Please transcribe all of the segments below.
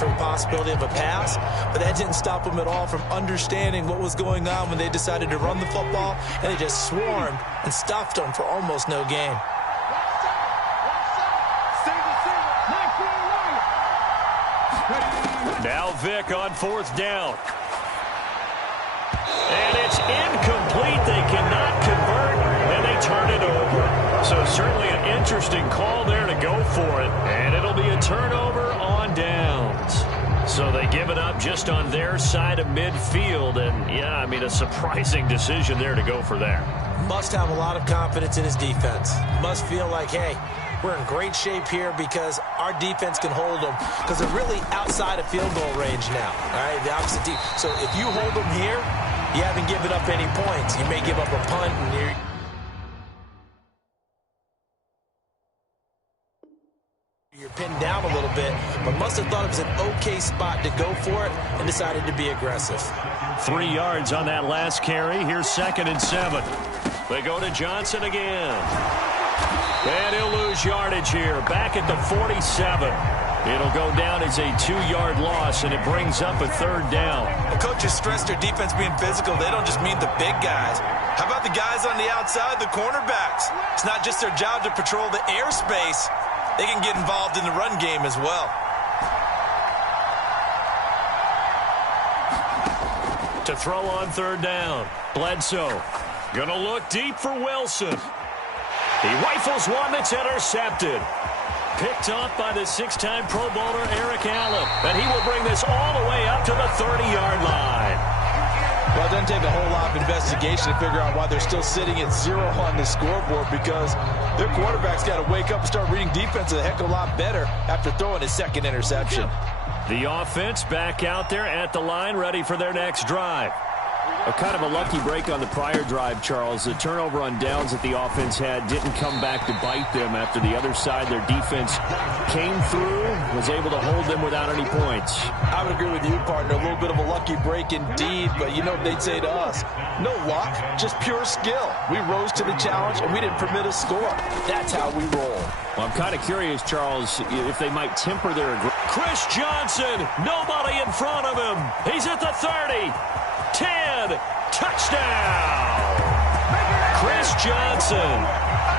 for the possibility of a pass, but that didn't stop them at all from understanding what was going on when they decided to run the football, and they just swarmed and stuffed them for almost no gain. Now Vic on 4th down. And it's incomplete. They cannot convert, and they turn it over. So certainly an interesting call there to go for it. And it'll be a turnover on downs. So they give it up just on their side of midfield. And, yeah, I mean, a surprising decision there to go for that. Must have a lot of confidence in his defense. Must feel like, hey, we're in great shape here because our defense can hold them, because they're really outside of field goal range now. All right, the opposite team. So if you hold them here, you haven't given up any points. You may give up a punt, and you're pinned down a little bit, but must have thought it was an okay spot to go for it and decided to be aggressive. 3 yards on that last carry. Here's 2nd and 7. They go to Johnson again. And he'll lose yardage here. Back at the 47. It'll go down as a 2-yard loss, and it brings up a 3rd down. The coaches stress their defense being physical. They don't just mean the big guys. How about the guys on the outside, the cornerbacks? It's not just their job to patrol the airspace. They can get involved in the run game as well. To throw on 3rd down. Bledsoe. Gonna look deep for Wilson. He rifles one that's intercepted. Picked off by the 6-time Pro Bowler Eric Allen. And he will bring this all the way up to the 30-yard line. Well, it doesn't take a whole lot of investigation to figure out why they're still sitting at 0 on the scoreboard, because their quarterback's got to wake up and start reading defense a heck of a lot better after throwing his 2nd interception. The offense back out there at the line, ready for their next drive. A kind of a lucky break on the prior drive, Charles. The turnover on downs that the offense had didn't come back to bite them after the other side. Their defense came through, was able to hold them without any points. I would agree with you, partner. A little bit of a lucky break indeed, but you know what they'd say to us? No luck, just pure skill. We rose to the challenge, and we didn't permit a score. That's how we roll. Well, I'm kind of curious, Charles, if they might temper their aggression. Chris Johnson, nobody in front of him. He's at the 30. 10, touchdown! Chris Johnson,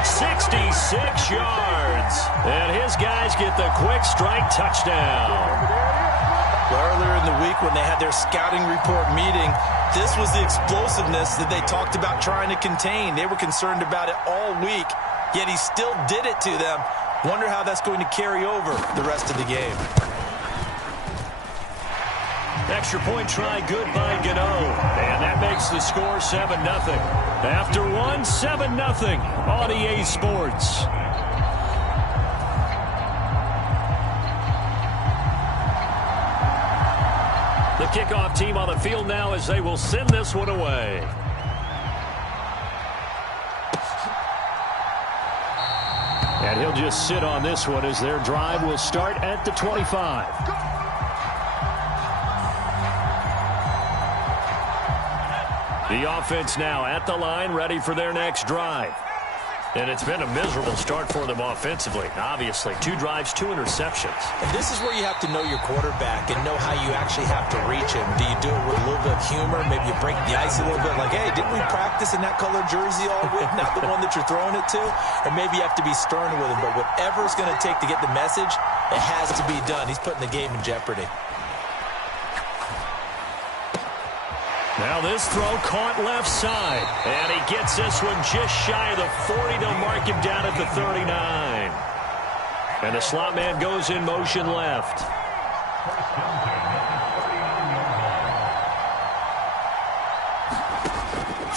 66 yards. And his guys get the quick strike touchdown. Well, earlier in the week when they had their scouting report meeting, this was the explosiveness that they talked about trying to contain. They were concerned about it all week, yet he still did it to them. Wonder how that's going to carry over the rest of the game. Extra point try good by Gano. And that makes the score 7-0. After one, 7-0 on EA Sports. The kickoff team on the field now as they will send this one away. And he'll just sit on this one as their drive will start at the 25. The offense now at the line, ready for their next drive. And it's been a miserable start for them offensively, obviously. 2 drives, 2 interceptions. And this is where you have to know your quarterback and know how you actually have to reach him. Do you do it with a little bit of humor? Maybe you break the ice a little bit, like, hey, didn't we practice in that color jersey all week, not the one that you're throwing it to? Or maybe you have to be stern with him. But whatever it's going to take to get the message, it has to be done. He's putting the game in jeopardy. Now this throw caught left side. And he gets this one just shy of the 40. They'll mark him down at the 39. And the slot man goes in motion left.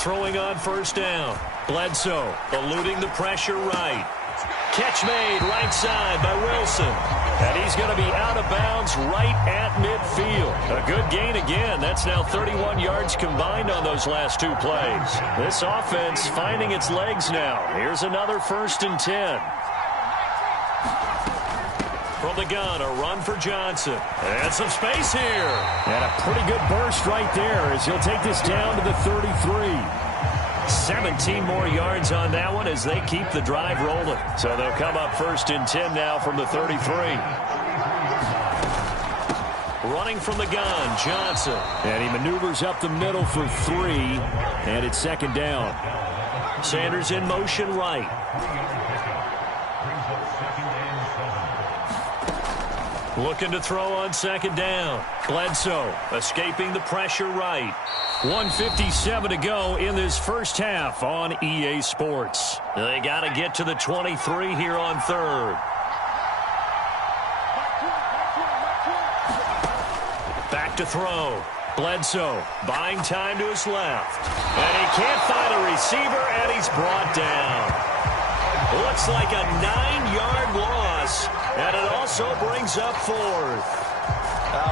Throwing on 1st down. Bledsoe eluding the pressure right. Catch made right side by Wilson. And he's going to be out of bounds right at midfield. A good gain again. That's now 31 yards combined on those last 2 plays. This offense finding its legs now. Here's another 1st and 10. From the gun, a run for Johnson. And some space here. And a pretty good burst right there as he'll take this down to the 33. 17 more yards on that one as they keep the drive rolling. So they'll come up 1st and 10 now from the 33. Running from the gun, Johnson. And he maneuvers up the middle for 3, and it's second down. Sanders in motion right. Looking to throw on second down. Bledsoe escaping the pressure right. 1:57 to go in this first half on EA Sports. They got to get to the 23 here on third. Back to throw. Bledsoe buying time to his left. And he can't find a receiver, and he's brought down. Looks like a 9-yard loss, and it also brings up fourth.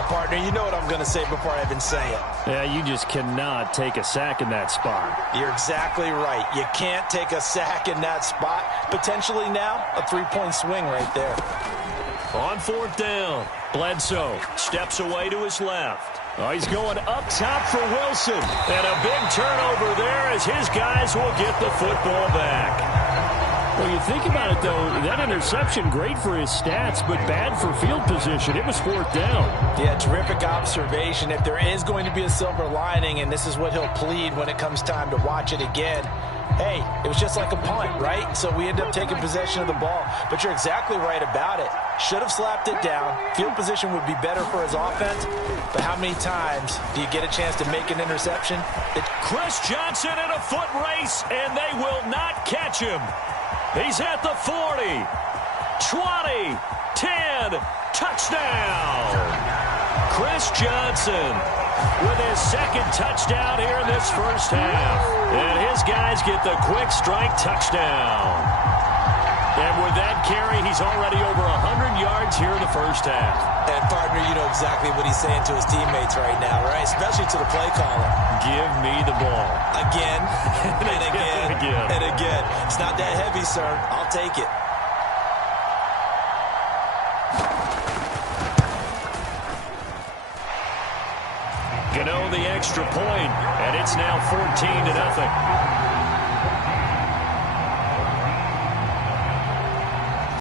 Partner, you know what I'm going to say before I even say it. Yeah, you just cannot take a sack in that spot. You're exactly right. You can't take a sack in that spot. Potentially now, a 3-point swing right there. On fourth down, Bledsoe steps away to his left. Oh, he's going up top for Wilson. And a big turnover there as his guys will get the football back. Well, you think about it, though, that interception, great for his stats, but bad for field position. It was fourth down. Yeah, terrific observation. If there is going to be a silver lining, and this is what he'll plead when it comes time to watch it again, hey, it was just like a punt, right? So we end up taking possession of the ball. But you're exactly right about it. Should have slapped it down. Field position would be better for his offense. But how many times do you get a chance to make an interception? Chris Johnson in a foot race, and they will not catch him. He's at the 40, 20, 10, touchdown. Chris Johnson with his second touchdown here in this first half. And his guys get the quick strike touchdown. And with that carry, he's already over 100 yards here in the first half. And, partner, you know exactly what he's saying to his teammates right now, right? Especially to the play caller. Give me the ball. Again, and again, and again. It's not that heavy, sir. I'll take it. Gano the extra point, and it's now 14-0.